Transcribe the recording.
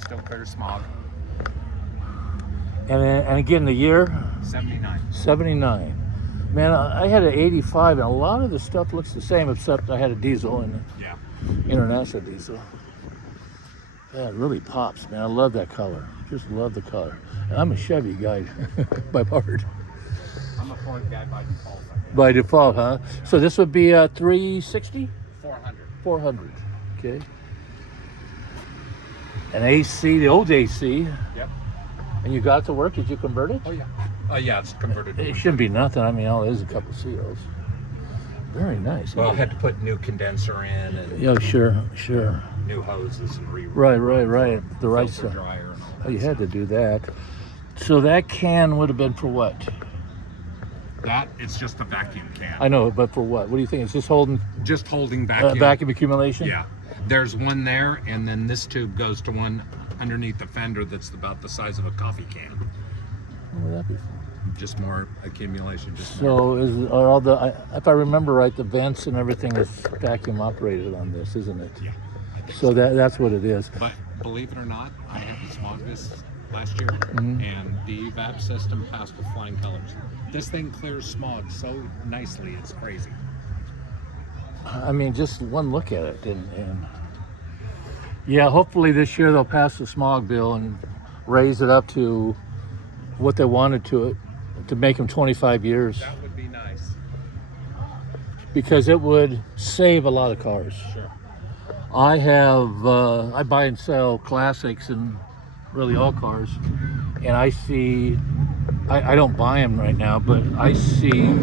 still clears smog. And again, the year? 79. 79. Man, I had an 85, and a lot of the stuff looks the same, except I had a diesel and Yeah. international diesel. Yeah, it really pops, man. I love that color. Just love the color. And I'm a Chevy guy by heart. I'm a Ford guy by default. I guess. By default, huh? So this would be 360? 400. 400. Okay. An AC, the old AC. Yep. And you got it to work? Did you convert it? Oh yeah. Oh yeah, it's converted. It shouldn't be nothing. I mean, all it is a couple seals. Very nice. Well, I had to put new condenser in and Yeah, sure. new hoses and Right. The right filter stuff. dryer and all that. Oh, you had to do that. So that can would have been for what? That it's just a vacuum can. I know, but for what? What do you think? Is this holding Just holding vacuum. vacuum accumulation? Yeah. There's one there, and then this tube goes to one underneath the fender that's about the size of a coffee can. What would that be for? Just more accumulation. Just more. So are all the, if I remember right, the vents and everything is vacuum operated on this, isn't it? Yeah. I think So that's what it is. But believe it or not, I had the smog this last year, Mm-hmm. and the evap system passed with flying colors. This thing clears smog so nicely, it's crazy. I mean, just one look at it, and yeah, hopefully this year they'll pass the smog bill and raise it up to what they wanted to make them 25 years, That would be nice. because it would save a lot of cars. Sure. I buy and sell classics and really all cars, and I see, I don't buy them right now, but I see